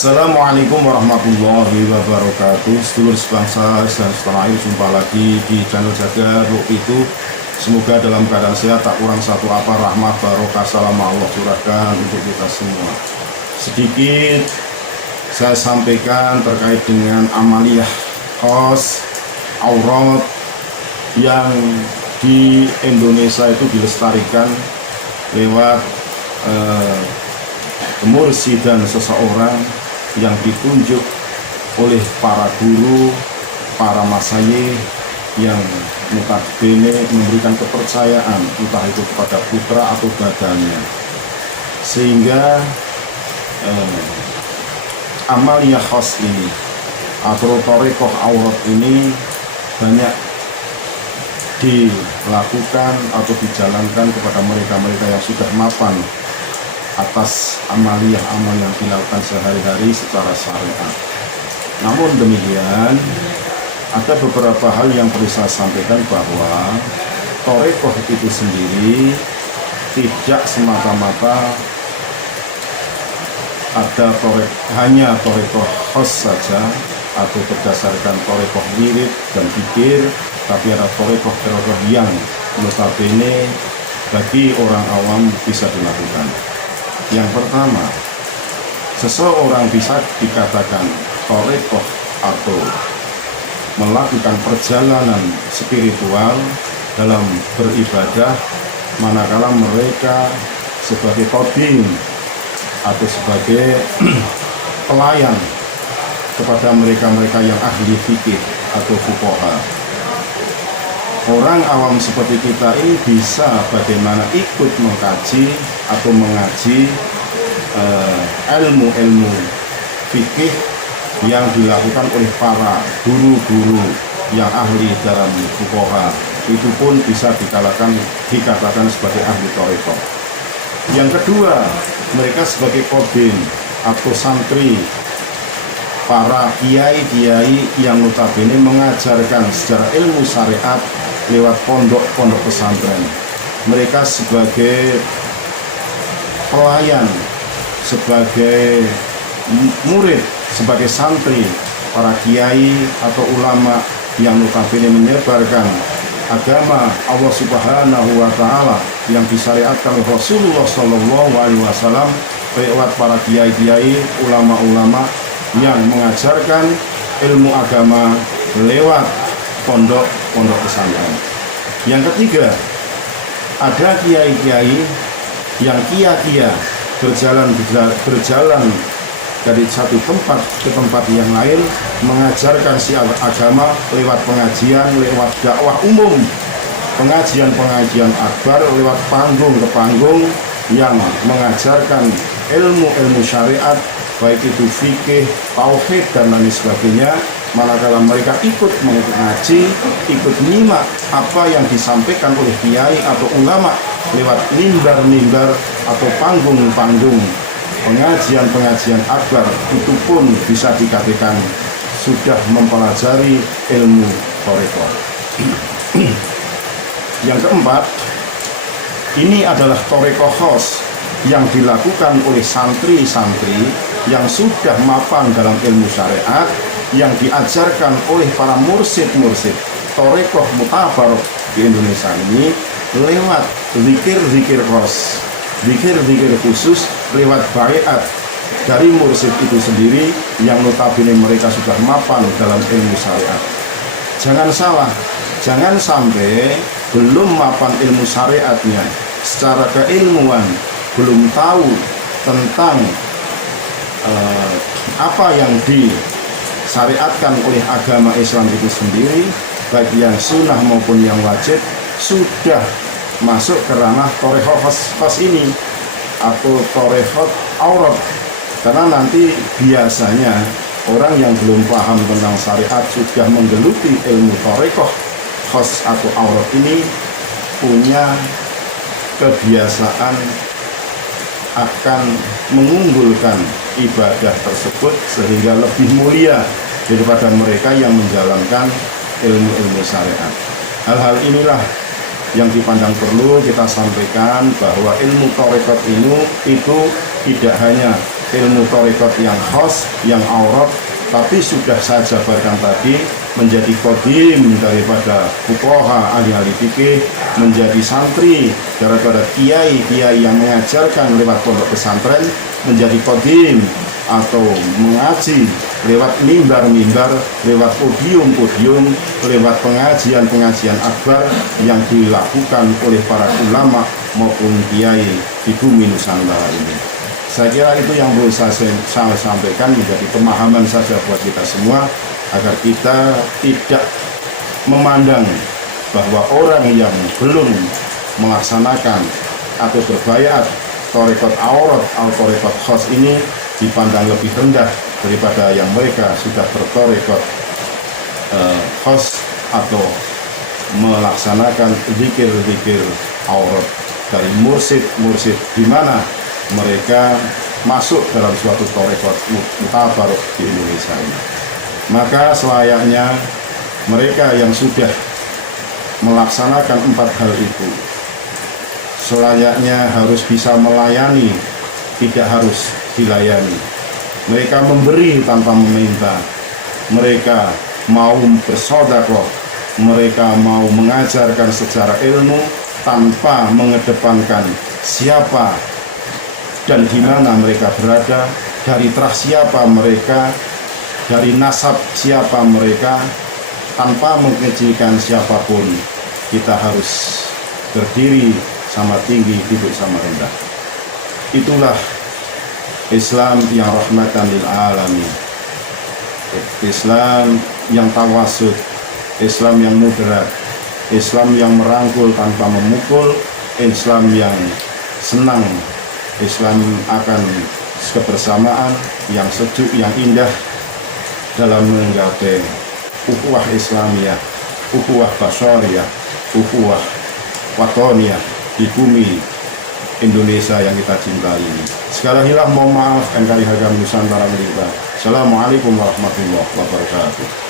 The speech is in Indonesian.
Assalamualaikum warahmatullahi wabarakatuh. Sedulur sebangsa dan setanah air, jumpa lagi di channel Jaga Ruh Itu. Semoga dalam keadaan sehat, tak kurang satu apa, rahmat barokah salam Allah curahkan untuk kita semua. Sedikit saya sampaikan terkait dengan amaliyah khos aurat yang di Indonesia itu dilestarikan lewat kemursidan seseorang yang ditunjuk oleh para guru, para masyayikh yang notabene memberikan kepercayaan entah itu kepada putra atau badannya, sehingga amaliyah khas ini atau thariqah aurat ini banyak dilakukan atau dijalankan kepada mereka-mereka yang sudah mapan atas amaliyah-amal yang dilakukan sehari-hari secara syariat. Namun demikian, ada beberapa hal yang perlu saya sampaikan, bahwa thariqah itu sendiri tidak semata-mata ada hanya thariqah khas saja atau berdasarkan thariqah wirid dan fikir, tapi ada thariqah yang notabene bagi orang awam bisa dilakukan. Yang pertama, seseorang bisa dikatakan thariqah atau melakukan perjalanan spiritual dalam beribadah manakala mereka sebagai qadim atau sebagai pelayan kepada mereka-mereka yang ahli fikih atau fuqaha. Orang awam seperti kita ini bisa bagaimana ikut mengkaji atau mengaji ilmu-ilmu fikih yang dilakukan oleh para guru-guru yang ahli dalam fuqaha. Itu pun bisa dikatakan sebagai ahli thariqah. Yang kedua, mereka sebagai qadim atau santri, para kiai-kiai yang notabene mengajarkan secara ilmu syariat lewat pondok-pondok pesantren. Mereka sebagai pelayan, sebagai murid, sebagai santri para kiai atau ulama yang notabene menyebarkan agama Allah Subhanahu wa Ta'ala yang disyariatkan oleh Rasulullah Shallallahu Alaihi Wasallam lewat para kiai-kiai, ulama-ulama yang mengajarkan ilmu agama lewat pondok pesantren. Yang ketiga, ada kiai-kiai yang kia-kia berjalan dari satu tempat ke tempat yang lain, mengajarkan syiar agama lewat pengajian, lewat dakwah umum, pengajian akbar, lewat panggung ke panggung yang mengajarkan ilmu-ilmu syariat, baik itu fikih, tauhid, dan lain sebagainya. Manakala mereka ikut mengaji, ikut menyimak apa yang disampaikan oleh kiai atau ulama lewat mimbar-mimbar atau panggung-panggung pengajian akbar, itu pun bisa dikatakan sudah mempelajari ilmu thariqah. Yang keempat, ini adalah thariqah khas yang dilakukan oleh santri-santri yang sudah mapan dalam ilmu syariat, yang diajarkan oleh para mursyid-mursyid thariqah mutabarok di Indonesia ini lewat zikir-zikir khas, zikir-zikir khusus, lewat baiat dari mursyid itu sendiri yang notabene mereka sudah mapan dalam ilmu syariat. Jangan salah, jangan sampai belum mapan ilmu syariatnya, secara keilmuan belum tahu tentang apa yang disyariatkan oleh agama Islam itu sendiri, baik yang sunnah maupun yang wajib, sudah masuk ke ranah thariqah khas ini atau thariqah aurat. Karena nanti biasanya orang yang belum paham tentang syariat sudah menggeluti ilmu thariqah khas atau aurat ini punya kebiasaan akan mengunggulkan ibadah tersebut sehingga lebih mulia daripada mereka yang menjalankan ilmu-ilmu syariat. Hal-hal inilah yang dipandang perlu kita sampaikan, bahwa ilmu thariqat ini itu tidak hanya ilmu tarekat yang khas, yang aurat, tapi sudah saya jabarkan tadi menjadi kodim daripada fuqaha ahli fikih, menjadi santri daripada kiai-kiai yang mengajarkan lewat pondok pesantren, menjadi kodim atau mengaji lewat mimbar-mimbar, lewat podium-podium, lewat pengajian-pengajian akbar yang dilakukan oleh para ulama maupun kiai di bumi Nusantara ini. Saya kira itu yang perlu saya sampaikan, menjadi pemahaman saja buat kita semua, agar kita tidak memandang bahwa orang yang belum melaksanakan atau berbayat tarekat aurat atau tarekat khas ini dipandang lebih rendah daripada yang mereka sudah bertarekat khas atau melaksanakan zikir-zikir aurat dari mursyid-mursyid, di mana mereka masuk dalam suatu tarekat mutabarok di Indonesia ini. Maka selayaknya mereka yang sudah melaksanakan 4 hal itu selayaknya harus bisa melayani, tidak harus dilayani. Mereka memberi tanpa meminta, mereka mau bersedekah, mereka mau mengajarkan secara ilmu tanpa mengedepankan siapa dan di mana mereka berada, dari terah siapa mereka, dari nasab siapa mereka, tanpa mengkecilkan siapapun. Kita harus berdiri sama tinggi, duduk sama rendah. Itulah Islam yang rahmatan lil alamin, Islam yang tawasud, Islam yang moderat, Islam yang merangkul tanpa memukul, Islam yang senang, Islam akan kebersamaan yang sejuk, yang indah dalam menggapai ukhuwah Islamiyah, ukhuwah basyariyah, ukhuwah watoniyah di bumi Indonesia yang kita cintai ini. Segala hilaf mohon maaf, NKRI Agama Nusantara Milik. Assalamualaikum warahmatullahi wabarakatuh.